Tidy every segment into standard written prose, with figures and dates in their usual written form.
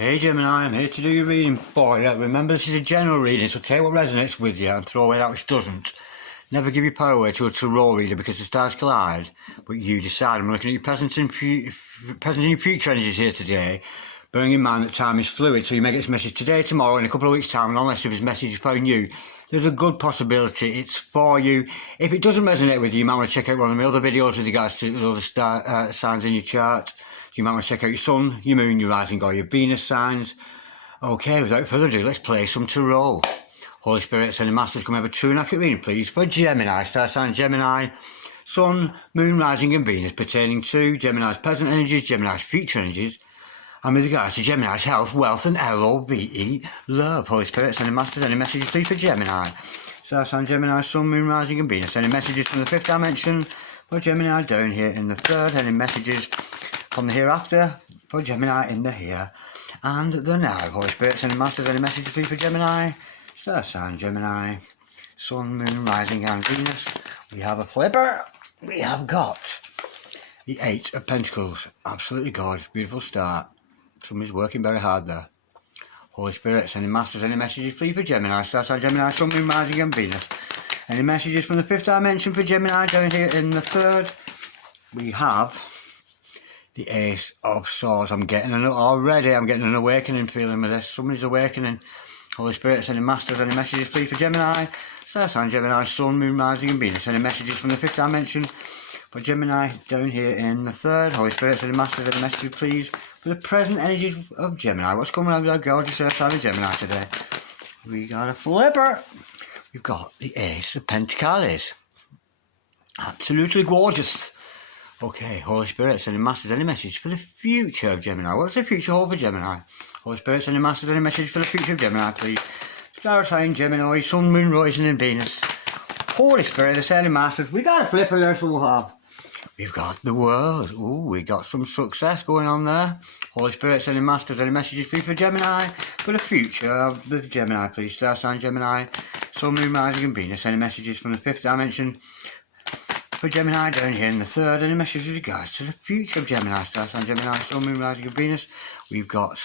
Hey Gemini, I'm here to do your reading for you. Remember, this is a general reading, so take what resonates with you and throw away that which doesn't. Never give your power away to a tarot reader because the stars collide, but you decide. I'm looking at your present and your future energies here today, bearing in mind that time is fluid, so you may get this message today, tomorrow, in a couple of weeks' time, and unless if this message is for you, there's a good possibility it's for you. If it doesn't resonate with you, you might want to check out one of my other videos with regards to the other signs in your chart. You might want to check out your sun, your moon, your rising, or your Venus signs. Okay, without further ado, let's play some tarot. Holy Spirit, send the masters, come have a true and accurate reading, please, for Gemini, star sign Gemini, sun, moon, rising, and Venus, pertaining to Gemini's present energies, Gemini's future energies, and with regards to Gemini's health, wealth, and LOVE, love. Holy Spirit, send the masters, any messages, please, for Gemini. Star sign Gemini, sun, moon, rising, and Venus, any messages from the fifth dimension for Gemini down here in the third, any messages from the hereafter for Gemini in the here and the now. Holy Spirit, send the masters, any messages, please, for Gemini. Star sign Gemini, sun, moon, rising, and Venus. We have a flipper. We have got the Eight of Pentacles. Absolutely gorgeous, beautiful start. Somebody's working very hard there. Holy Spirit, send the masters, any messages, please, for Gemini. Star sign Gemini, sun, moon, rising, and Venus. Any messages from the fifth dimension for Gemini down here in the third. We have the Ace of Swords. I'm getting an awakening feeling with this. Somebody's awakening. Holy Spirit, sending masters, any messages, please, for Gemini. Star sign Gemini, sun, moon, rising, and Venus. Any messages from the fifth dimension for Gemini down here in the third. Holy Spirit, sending masters, any messages, please, for the present energies of Gemini. What's going on with our gorgeous earth sign of Gemini today? We got a flipper. We've got the Ace of Pentacles. Absolutely gorgeous. Okay, Holy Spirit, sending masters, any message for the future of Gemini. What's the future hold for Gemini? Holy Spirit, sending masters, any message for the future of Gemini, please. Star sign Gemini, sun, moon, rising, and Venus. Holy Spirit, the sending masters. We got a flipper there, so we'll have. We've got the world. Ooh, we got some success going on there. Holy Spirit, sending masters, any messages, please, for Gemini. For the future of the Gemini, please. Star sign Gemini, sun, moon, rising, and Venus. Any messages from the fifth dimension for Gemini down here in the third, any messages with regards to the future of Gemini, star sign Gemini, sun, moon, rising, and Venus. We've got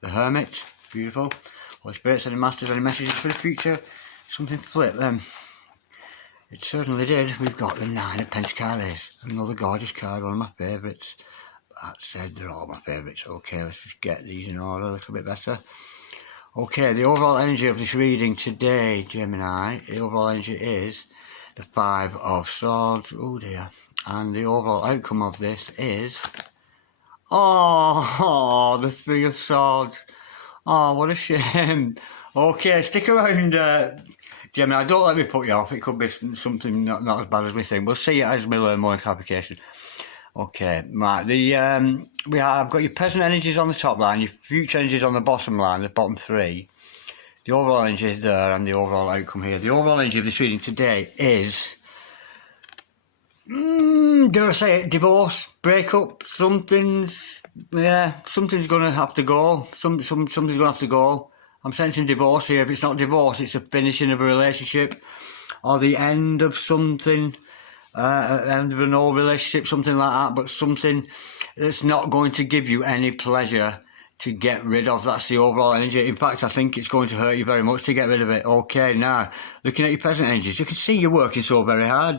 the Hermit, beautiful. Holy Spirit, sending masters, any messages for the future. Something flipped then. It certainly did. We've got the Nine of Pentacles, another gorgeous card, one of my favourites. That said, they're all my favourites. Okay, let's just get these in order a little bit better. Okay, the overall energy of this reading today, Gemini, the overall energy is the Five of Swords. Oh dear. And the overall outcome of this is the Three of Swords. Oh, what a shame. Okay, stick around, Gemini. Don't let me put you off. It could be something not as bad as we think. We'll see it as we learn more clarification. Okay, right. I've got your present energies on the top line, your future energies on the bottom line, the bottom three. The overall energy is there, and the overall outcome here. The overall energy of this reading today is, dare I say it, divorce, breakup, something's going to have to go. Something's going to have to go. I'm sensing divorce here. If it's not divorce, it's a finishing of a relationship, or the end of something, end of an old relationship, something like that, but something that's not going to give you any pleasure to get rid of. That's the overall energy. In fact, I think it's going to hurt you very much to get rid of it. Okay, now, looking at your present energies, you can see you're working so very hard,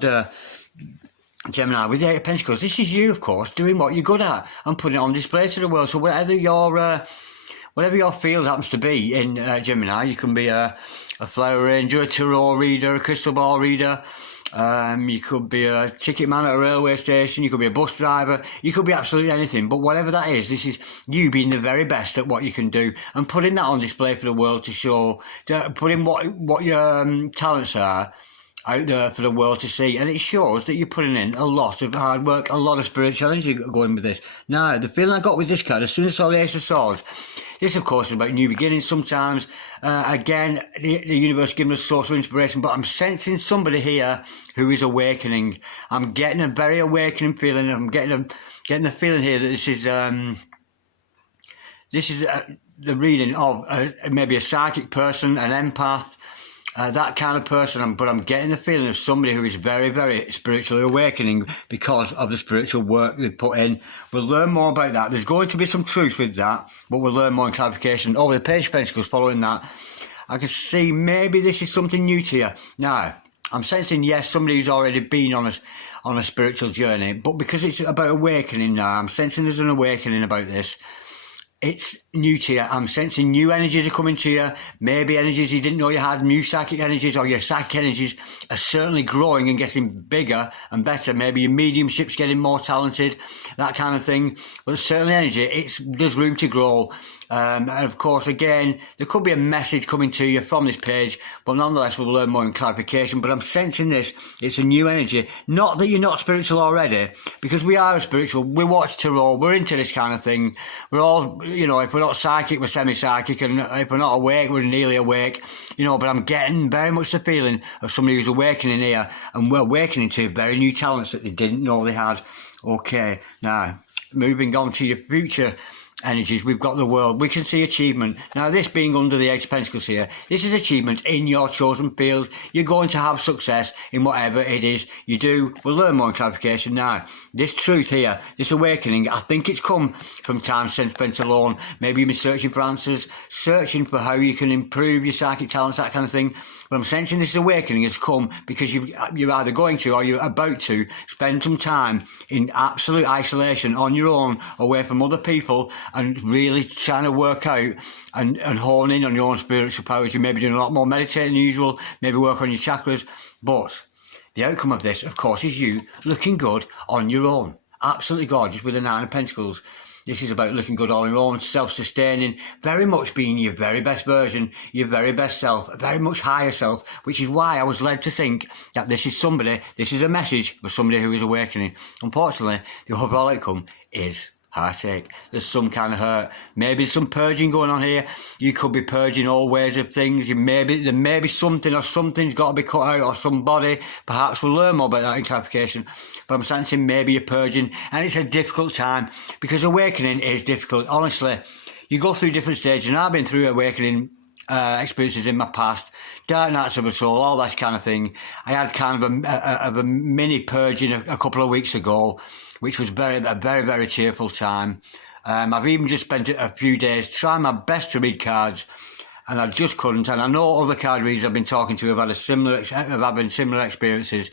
Gemini, with the Eight of Pentacles. This is you, of course, doing what you're good at and putting it on display to the world. So whatever your field happens to be in Gemini, you can be a flower arranger, a tarot reader, a crystal ball reader. You could be a ticket man at a railway station, you could be a bus driver, you could be absolutely anything, but whatever that is, this is you being the very best at what you can do and putting that on display for the world to show, putting what your talents are out there for the world to see, and it shows that you're putting in a lot of hard work, a lot of spirituality going with this. Now, the feeling I got with this card, as soon as I saw the Ace of Swords, this of course is about new beginnings sometimes. Again, the universe giving us a source of inspiration, but I'm sensing somebody here who is awakening. I'm getting a very awakening feeling. I'm getting the feeling here that this is the reading of maybe a psychic person, an empath, that kind of person, but I'm getting the feeling of somebody who is very, very spiritually awakening because of the spiritual work they put in. We'll learn more about that. There's going to be some truth with that, but we'll learn more in clarification over the Page of Pentacles following that. I can see maybe this is something new to you. Now, I'm sensing, yes, somebody who's already been on a spiritual journey, but because it's about awakening now, I'm sensing there's an awakening about this. It's new to you. I'm sensing new energies are coming to you. Maybe energies you didn't know you had, new psychic energies, or your psychic energies are certainly growing and getting bigger and better. Maybe your mediumship's getting more talented, that kind of thing. But certainly energy, there's room to grow. And of course, again, there could be a message coming to you from this page, but nonetheless, we'll learn more in clarification. But I'm sensing this, it's a new energy. Not that you're not spiritual already, because we are spiritual. We watch tarot, we're into this kind of thing. We're all, if we're not psychic, we're semi-psychic, and if we're not awake, we're nearly awake, but I'm getting very much the feeling of somebody who's awakening here, and we're awakening to very new talents that they didn't know they had. Okay, now, moving on to your future energies, we've got the world. We can see achievement. Now, this being under the Eight of Pentacles here, this is achievement in your chosen field. You're going to have success in whatever it is you do. We'll learn more in clarification now. This truth here, this awakening, I think it's come from time spent alone. Maybe you've been searching for answers, searching for how you can improve your psychic talents, that kind of thing. But I'm sensing this awakening has come because you're either going to or you're about to spend some time in absolute isolation on your own, away from other people, and really trying to work out and hone in on your own spiritual powers. You may be doing a lot more meditating than usual, maybe work on your chakras. But the outcome of this, of course, is you looking good on your own. Absolutely gorgeous with the Nine of Pentacles. This is about looking good on your own, self-sustaining, very much being your very best version, your very best self, a very much higher self, which is why I was led to think that this is a message for somebody who is awakening. Unfortunately, the overall outcome is heartache. There's some kind of hurt. Maybe some purging going on here. You could be purging all ways of things. There may be something, or something's got to be cut out, or somebody. Perhaps we'll learn more about that in clarification. But I'm sensing maybe you're purging, and it's a difficult time because awakening is difficult. Honestly, you go through different stages, and I've been through awakening experiences in my past, dark nights of a soul, all that kind of thing. I had kind of a mini purging a couple of weeks ago, which was a very, very cheerful time. I've even just spent a few days trying my best to read cards, and I just couldn't. And I know other card readers I've been talking to have had similar experiences.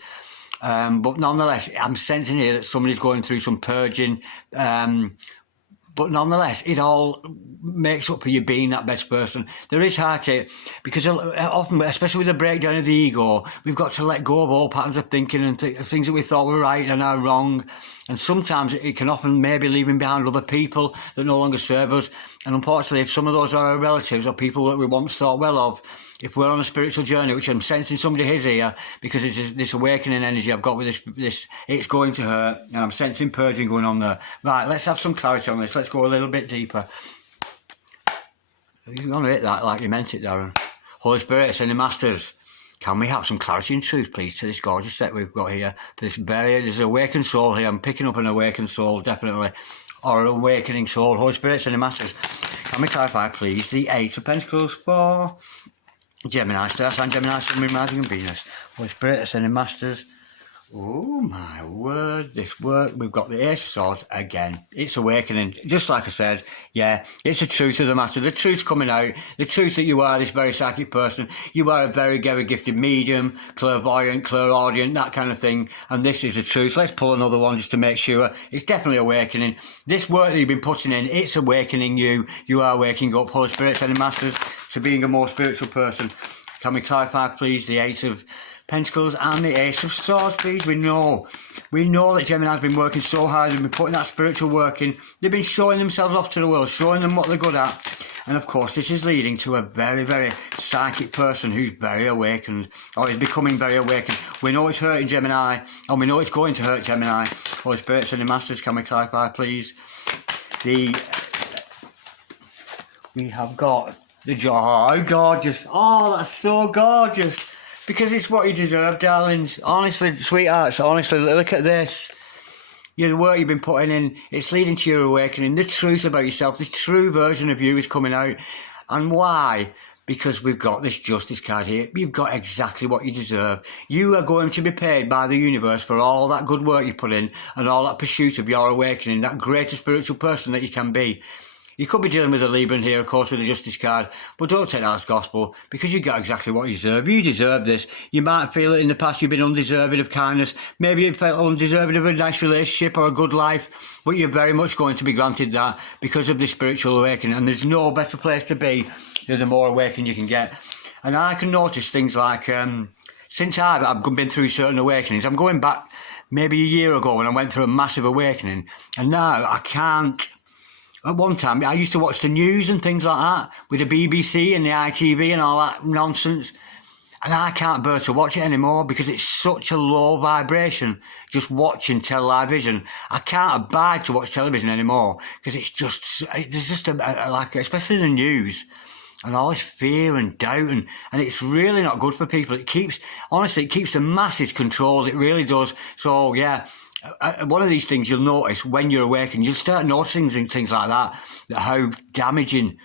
But nonetheless, I'm sensing here that somebody's going through some purging. But nonetheless, it all makes up for you being that best person. There is heartache because often, especially with the breakdown of the ego, we've got to let go of all patterns of thinking and things that we thought were right and are wrong. And sometimes it can often maybe leaving behind other people that no longer serve us. And unfortunately, if some of those are our relatives or people that we once thought well of, if we're on a spiritual journey, which I'm sensing somebody is here, because it's this awakening energy I've got with this, it's going to hurt, and I'm sensing purging going on there. Right, let's have some clarity on this. Let's go a little bit deeper. You're going to hit that like you meant it, Darren. Holy Spirit, send the masters. Can we have some clarity and truth, please, to this gorgeous set we've got here? There's an awakened soul here. I'm picking up an awakened soul, definitely. Or an awakening soul. Holy Spirit, send the masters. Can we clarify, please, the Eight of Pentacles for Gemini, Star Sign, Gemini, Sun, Moon, Rising and Venus. Holy Spirit, Ascending Masters. Oh my word, this work. We've got the Ace of Swords again. It's awakening. Just like I said, yeah, it's the truth of the matter. The truth's coming out. The truth that you are this very psychic person. You are a very, very gifted medium, clairvoyant, clairaudient, that kind of thing. And this is the truth. Let's pull another one just to make sure. It's definitely awakening. This work that you've been putting in, it's awakening you. You are waking up. Holy Spirit, Ascending Masters, to being a more spiritual person. Can we clarify, please, the Eight of Pentacles and the Ace of Swords, please? We know that Gemini's been working so hard. They've been putting that spiritual work in. They've been showing themselves off to the world, showing them what they're good at. And of course, this is leading to a very, very psychic person who's very awakened, or is becoming very awakened. We know it's hurting Gemini, and we know it's going to hurt Gemini. Holy Spirit, Sending Masters, can we clarify, please? We have got the jaw. Oh, gorgeous. Oh, that's so gorgeous. Because it's what you deserve, darlings. Honestly, sweethearts, honestly, look at this. The work you've been putting in, it's leading to your awakening. The truth about yourself, this true version of you is coming out. And why? because we've got this justice card here. You've got exactly what you deserve. You are going to be paid by the universe for all that good work you put in and all that pursuit of your awakening, that greater spiritual person that you can be. You could be dealing with a Libran here, of course, with a justice card, but don't take that as gospel, because you got exactly what you deserve. You deserve this. You might feel that in the past you've been undeserving of kindness. Maybe you felt undeserving of a nice relationship or a good life, but you're very much going to be granted that because of the spiritual awakening. And there's no better place to be than the more awakened you can get. And I can notice things like, since I've been through certain awakenings, I'm going back maybe a year ago when I went through a massive awakening, and now I can't. At one time, I used to watch the news and things like that with the BBC and the ITV and all that nonsense. And I can't bear to watch it anymore because it's such a low vibration, just watching television. I can't abide to watch television anymore because it's just, there's just like, especially the news and all this fear and doubt, and it's really not good for people. It keeps, honestly, it keeps the masses controlled. It really does. So, yeah. One of these things you'll notice when you're awakened, you'll start noticing things like that how damaging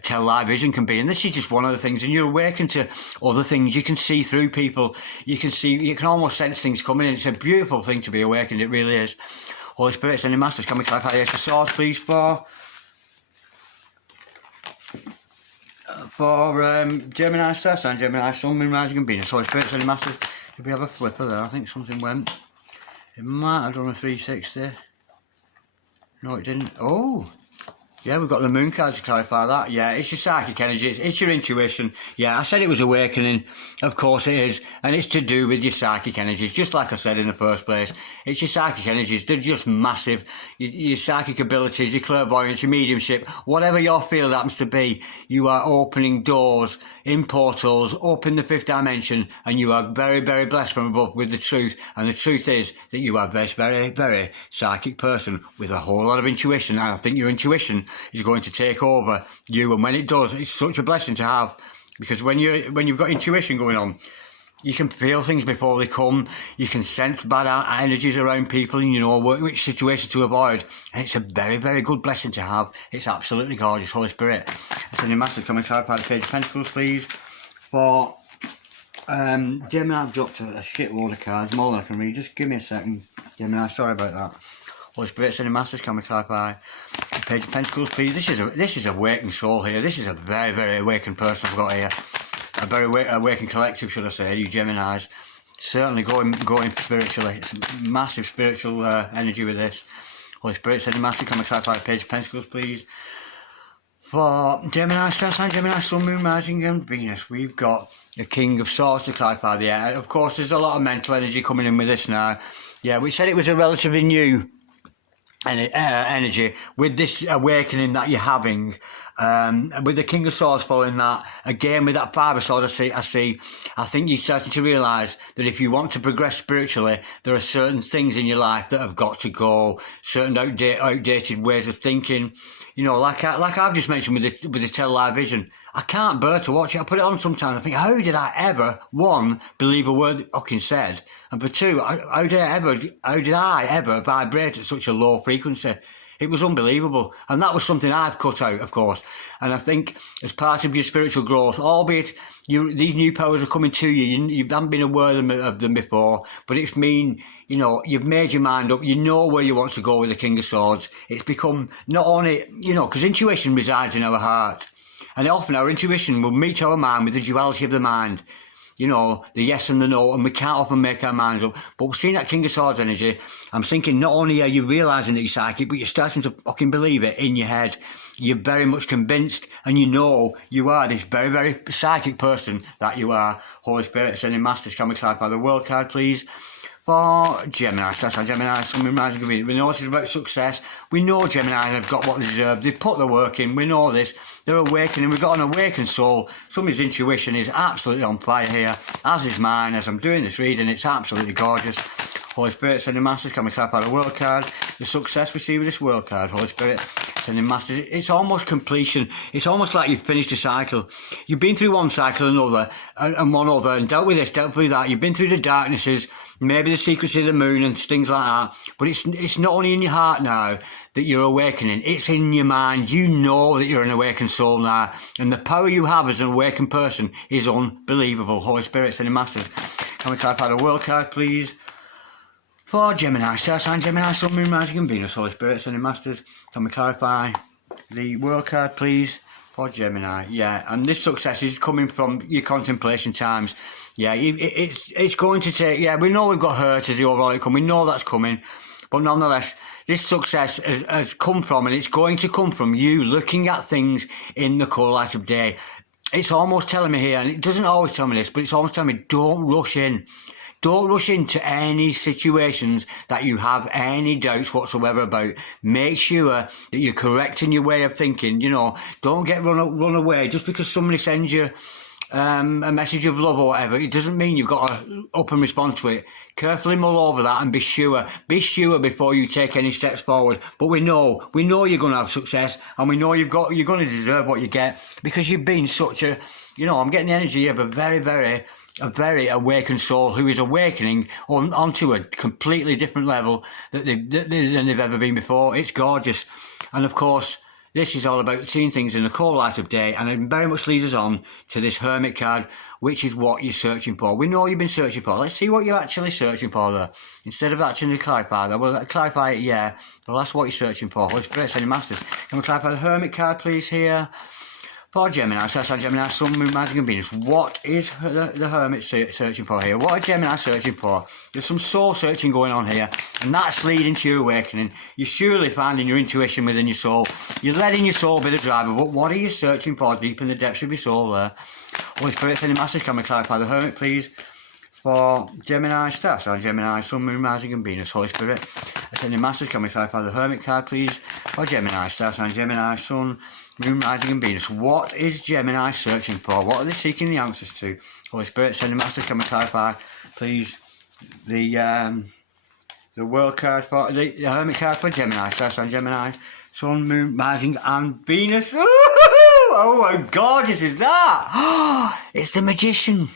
television can be. And this is just one of the things. And you're awakened to other things. You can see through people. You can almost sense things coming in. It's a beautiful thing to be awakened. It really is. Holy Spirit, sending masters, can we clarify the Ace of Swords, please, for Gemini, Star Sign, Gemini, Sun, Moon, Rising and Venus. Holy Spirit, sending masters. Did we have a flipper there? I think something went. It might have done a 360. No, it didn't. Oh, yeah, we've got the moon card to clarify that. Yeah, it's your psychic energy. It's your intuition. Yeah, I said it was awakening. Of course it is. And it's to do with your psychic energies, just like I said in the first place. It's your psychic energies. They're just massive. Your psychic abilities, your clairvoyance, your mediumship, whatever your field happens to be, you are opening doors in portals, up in the fifth dimension, and you are very, very blessed from above with the truth. And the truth is that you are a very, very, very psychic person with a whole lot of intuition. And I think your intuition is going to take over you, and when it does, it's such a blessing to have, because when you've got intuition going on, you can feel things before they come. You can sense bad energies around people, and you know which situation to avoid. And it's a very, very good blessing to have. It's absolutely gorgeous. Holy Spirit, sending masters, come and clarify the Page of Pentacles, please. For Gemini, I've dropped a shitload of cards, more than I can read. Just give me a second, Gemini. Sorry about that. Holy Spirit, sending masters, can we clarify the Page of Pentacles, please? This is a awakened soul here. This is a very, very awakened person I've got here. A very awakened collective, should I say, you Geminis. Certainly going spiritually. It's massive spiritual energy with this. Holy Spirit, sending masters, can we clarify the Page of Pentacles, please? For Gemini, Star Sign, Gemini, Sun, Moon, Rising and Venus, we've got the King of Swords to clarify the air. Of course, there's a lot of mental energy coming in with this now. Yeah, we said it was a relatively new energy with this awakening that you're having, with the King of Swords following that, again with that Five of Swords, I think you're starting to realise that if you want to progress spiritually, there are certain things in your life that have got to go, certain outdated ways of thinking, you know, like I've just mentioned with the television. I can't bear to watch it. I put it on sometimes. I think, how did I ever, one, believe a word that fucking said? And for two, how did I ever vibrate at such a low frequency? It was unbelievable. And that was something I've cut out, of course. And I think as part of your spiritual growth, albeit these new powers are coming to you, you haven't been aware of them before, but it's mean, you know, you've made your mind up, you know where you want to go with the King of Swords. It's become not only, you know, because intuition resides in our heart. And often our intuition will meet our mind with the duality of the mind. You know, the yes and the no, and we can't often make our minds up. But we're seeing that King of Swords energy. I'm thinking not only are you realising that you're psychic, but you're starting to fucking believe it in your head. You're very much convinced, and you know you are this very, very psychic person that you are. Holy Spirit, sending masters, can we clarify the World card, please? For Gemini, that's our Gemini, Sun, Moon, Rising, Venus. We know this is about success. We know Gemini have got what they deserve. They've put the work in. We know this. They're awakening. We've got an awakened soul. Somebody's intuition is absolutely on fire here, as is mine. As I'm doing this reading, it's absolutely gorgeous. Holy Spirit, sending masters, can we clarify the World card? The success we see with this World card. Holy Spirit, sending masters. It's almost completion. It's almost like you've finished a cycle. You've been through one cycle and another, and one other, and dealt with this, dealt with that. You've been through the darknesses, maybe the secrecy of the moon and things like that. But it's not only in your heart now. that you're awakening. It's in your mind. You know that you're an awakened soul now. And the power you have as an awakened person is unbelievable. Holy Spirit, Sending Masters. Can we clarify the world card, please? For Gemini, Star Sign Gemini, Sun, Moon, Rising and Venus, Holy Spirit, Sending Masters. Can we clarify the world card, please? For Gemini, yeah. And this success is coming from your contemplation times. Yeah, it's going to take, yeah, we know we've got hurt as the overall outcome. We know that's coming. But nonetheless, this success has come from, and it's going to come from you looking at things in the colour light of day. It's almost telling me here, and it doesn't always tell me this, but it's almost telling me, don't rush in. Don't rush into any situations that you have any doubts whatsoever about. Make sure that you're correcting your way of thinking. You know, don't get run away just because somebody sends you a message of love or whatever. It doesn't mean you've got to up and respond to it. Carefully mull over that and be sure before you take any steps forward. But we know you're going to have success, and we know you're going to deserve what you get, because you've been such a, you know, I'm getting the energy of a very awakened soul who is awakening onto a completely different level than they've ever been before. It's gorgeous. And of course, this is all about seeing things in the cold light of day, and it very much leads us on to this Hermit card, which is what you're searching for. We know you've been searching for. Let's see what you're actually searching for there. Instead of actually clarify that, we'll clarify it, yeah, but that's what you're searching for. Holy Spirit, Sending Masters. Can we clarify the Hermit card, please, here? For Gemini, Star Gemini, Sun, Moon, Rising and Venus. What is the Hermit searching for here? What are Gemini searching for? There's some soul searching going on here, and that's leading to your awakening. You're surely finding your intuition within your soul. You're letting your soul be the driver, but what are you searching for deep in the depths of your soul there? Holy Spirit, Sending Masters, can we clarify the Hermit, please? For Gemini, Star Gemini, Sun, Moon, Rising and Venus. Holy Spirit, Sending Masters, can we clarify the Hermit card, please? For Gemini, Star Gemini, Sun, Moon, Rising and Venus. What is Gemini searching for? What are they seeking the answers to? Holy Spirit, Sending Masters, can we clarify, please, the world card for the Hermit card for Gemini, Star Gemini, Sun, Moon, Rising and Venus. Oh, how gorgeous is that? It's the Magician.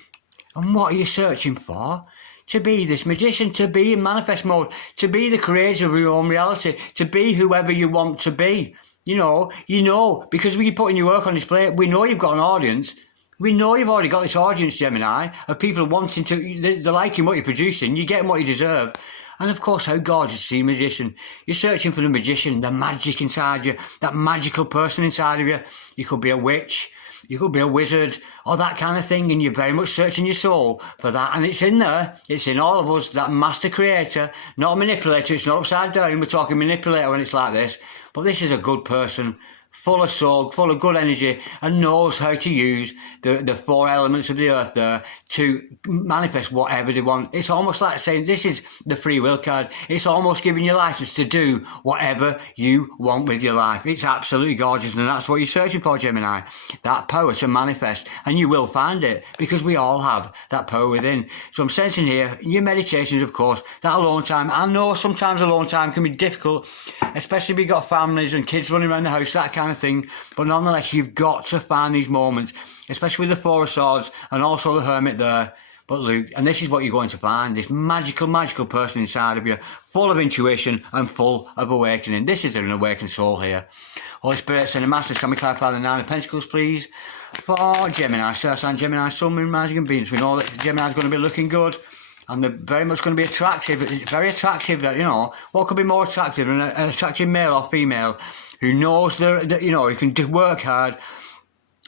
And what are you searching for? To be this magician, to be in manifest mode, to be the creator of your own reality, to be whoever you want to be. You know, because when you're putting your work on display, we know you've got an audience. We know you've already got this audience, Gemini, of people wanting to, they're liking what you're producing. You're getting what you deserve. And of course, how gorgeous to see a magician. You're searching for the magician, the magic inside you, that magical person inside of you. You could be a witch, you could be a wizard, or that kind of thing, and you're very much searching your soul for that. And it's in there, it's in all of us, that master creator, not a manipulator. It's not upside down. We're talking manipulator when it's like this. But this is a good person, full of soul, full of good energy, and knows how to use the four elements of the earth there to manifest whatever they want. It's almost like saying, this is the free will card. It's almost giving you license to do whatever you want with your life. It's absolutely gorgeous, and that's what you're searching for, Gemini. That power to manifest, and you will find it, because we all have that power within. So I'm sensing here, in your meditations, of course, that alone time. I know sometimes alone time can be difficult, especially if you've got families and kids running around the house, that kind of thing. But nonetheless, you've got to find these moments, especially with the Four of Swords and also the Hermit there. But Luke, and this is what you're going to find, this magical person inside of you, full of intuition and full of awakening. This is an awakened soul here. Holy Spirit, Sending Masters, can we clarify the Nine of Pentacles, please? For Gemini, Star Sign Gemini, Sun, Moon, Rising and Venus. We know that Gemini's going to be looking good, and they're very much going to be attractive. It's very attractive, you know. What could be more attractive than an attractive male or female who knows who can work hard,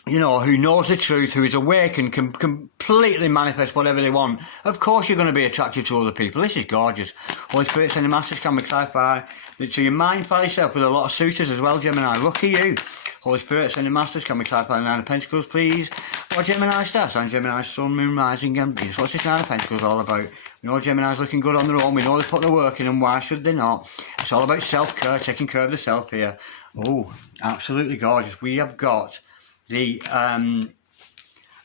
who knows the truth, who is awake and can completely manifest whatever they want. Of course you're going to be attracted to other people. This is gorgeous. Holy Spirit, Sending Masters, can we clarify that to your mindful yourself with a lot of suitors as well, Gemini? Lucky you. Holy Spirit, Sending Masters, can we clarify the Nine of Pentacles, please? Or Gemini, Star Sign Gemini, Sun, Moon, Rising and Venus. What's this Nine of Pentacles all about? We know Gemini's looking good on their own. We know they put the work in, and why should they not? It's all about self-care, taking care of the self here. Oh, absolutely gorgeous. We have got the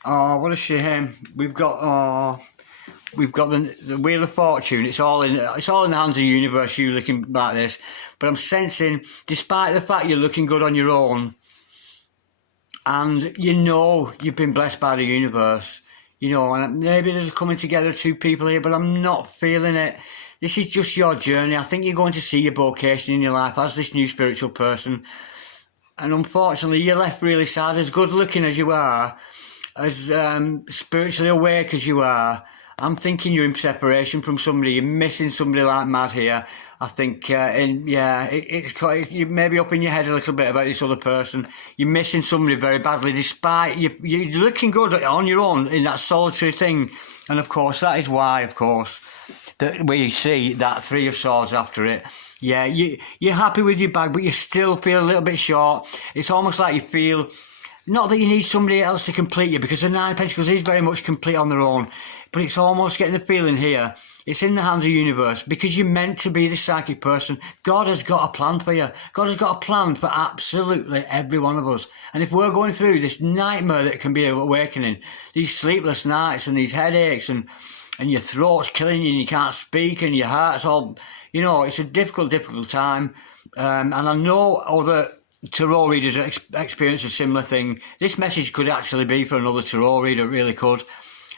what a shame. We've got the Wheel of Fortune. It's all in the hands of the universe, you looking like this. But I'm sensing, despite the fact you're looking good on your own, and you've been blessed by the universe, and maybe there's a coming together of two people here, but I'm not feeling it. this is just your journey. I think you're going to see your vocation in your life as this new spiritual person. And unfortunately, you're left really sad. As good looking as you are, as spiritually awake as you are, I'm thinking you're in separation from somebody. You're missing somebody like mad here. I think, you maybe up in your head a little bit about this other person. You're missing somebody very badly, despite you're looking good on your own in that solitary thing. And of course, that is why, of course, that where you see that Three of Swords after it. Yeah, you're happy with your bag, but you still feel a little bit short. It's almost like you feel, not that you need somebody else to complete you, because the Nine of Pentacles is very much complete on their own, but it's almost getting the feeling here, it's in the hands of the universe, because you're meant to be this psychic person. God has got a plan for you. God has got a plan for absolutely every one of us. And if we're going through this nightmare that can be awakening, these sleepless nights and these headaches and your throat's killing you and you can't speak and your heart's all, it's a difficult time. And I know other tarot readers experience a similar thing. This message could actually be for another tarot reader, it really could.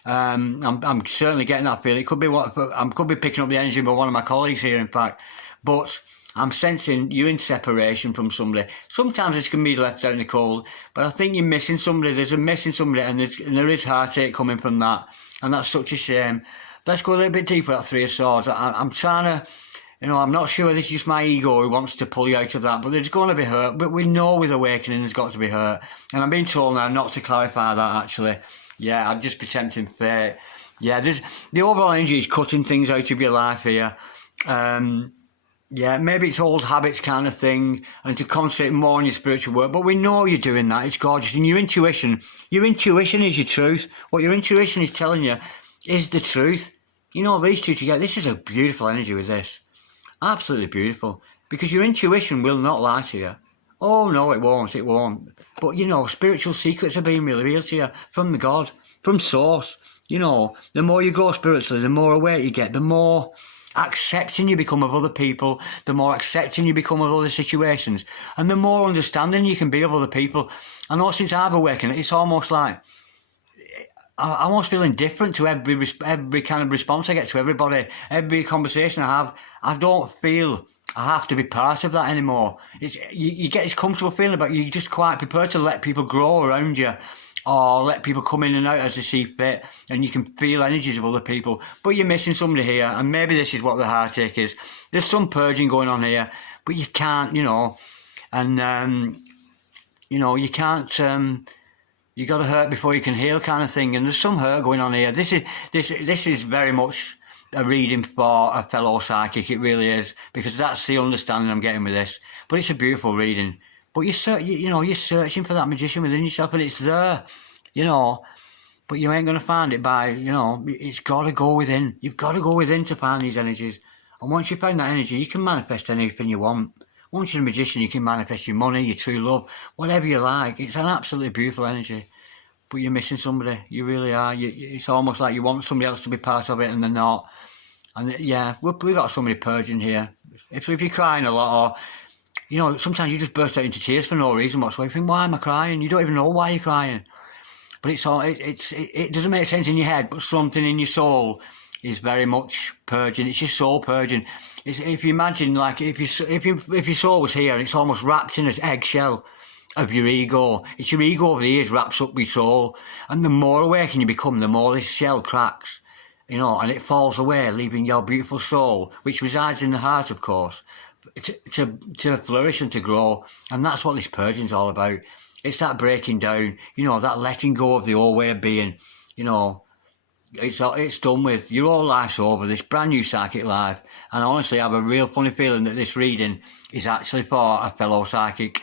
I'm certainly getting that feeling. It could be I could be picking up the energy by one of my colleagues here, in fact. But I'm sensing you're in separation from somebody. Sometimes this can be left out in the cold, but I think you're missing somebody. There's a missing somebody, and there is heartache coming from that, and that's such a shame. Let's go a little bit deeper at Three of Swords. I'm trying to, I'm not sure this is just my ego who wants to pull you out of that, but there's going to be hurt. But we know with awakening there's got to be hurt, and I'm being told now not to clarify that actually. Yeah, I'd just be tempting fate. Yeah, the overall energy is cutting things out of your life here. Yeah, maybe it's old habits kind of thing, and to concentrate more on your spiritual work. But we know you're doing that. It's gorgeous. And your intuition is your truth. What your intuition is telling you is the truth. These two together, this is a beautiful energy with this. Absolutely beautiful. Because your intuition will not lie to you. Oh, no, it won't. But, spiritual secrets are being revealed to you from the God, from Source. The more you grow spiritually, the more aware you get, the more accepting you become of other people, the more accepting you become of other situations, and the more understanding you can be of other people. I know since I've awakened, it's almost like I almost feel indifferent to every kind of response I get to everybody, every conversation I have. I don't feel I have to be part of that anymore. You get this comfortable feeling about you just quite prepared to let people grow around you, or let people come in and out as they see fit, and you can feel energies of other people. But you're missing somebody here, and maybe this is what the heartache is. There's some purging going on here, but you can't, and you can't. You got to hurt before you can heal, kind of thing. And there's some hurt going on here. This is very much a reading for a fellow psychic. It really is, because that's the understanding I'm getting with this. But it's a beautiful reading. But you're searching for that magician within yourself, and it's there, But you ain't going to find it by, it's got to go within. You've got to go within to find these energies. And once you find that energy, you can manifest anything you want. Once you're a magician, you can manifest your money, your true love, whatever you like. It's an absolutely beautiful energy. But you're missing somebody. You really are. It's almost like you want somebody else to be part of it, and they're not. And yeah, we've got somebody purging here. If you're crying a lot, or sometimes you just burst out into tears for no reason whatsoever. You think, why am I crying? You don't even know why you're crying. But it doesn't make sense in your head, but something in your soul is very much purging. It's your soul purging. If you imagine, like, if your soul was here, it's almost wrapped in an eggshell of your ego. It's your ego over the years wraps up your soul, and the more awakened you become, the more this shell cracks, and it falls away, leaving your beautiful soul, which resides in the heart, of course, to flourish and to grow. And that's what this purging's all about. It's that breaking down, that letting go of the old way of being, It's done with. Your whole life's over, this brand new psychic life. And I honestly have a real funny feeling that this reading is actually for a fellow psychic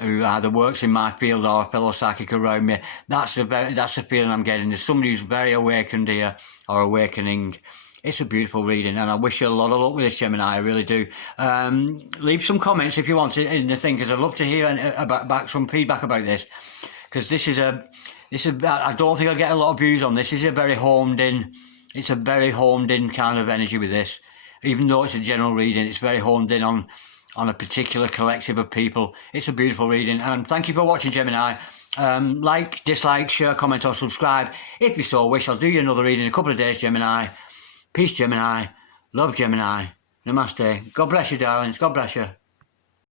who either works in my field or a fellow psychic around me. That's the feeling I'm getting. There's somebody who's very awakened here, or awakening. It's a beautiful reading, and I wish you a lot of luck with this, Gemini. I really do. Leave some comments if you want to in the thing, because I'd love to hear back some feedback about this. Because this is I don't think I'll get a lot of views on this. It's a very homed in kind of energy with this. Even though it's a general reading, it's very honed in on a particular collective of people. It's a beautiful reading. And thank you for watching, Gemini. Like, dislike, share, comment or subscribe. If you so wish, I'll do you another reading in a couple of days, Gemini. Peace, Gemini. Love, Gemini. Namaste. God bless you, darlings. God bless you.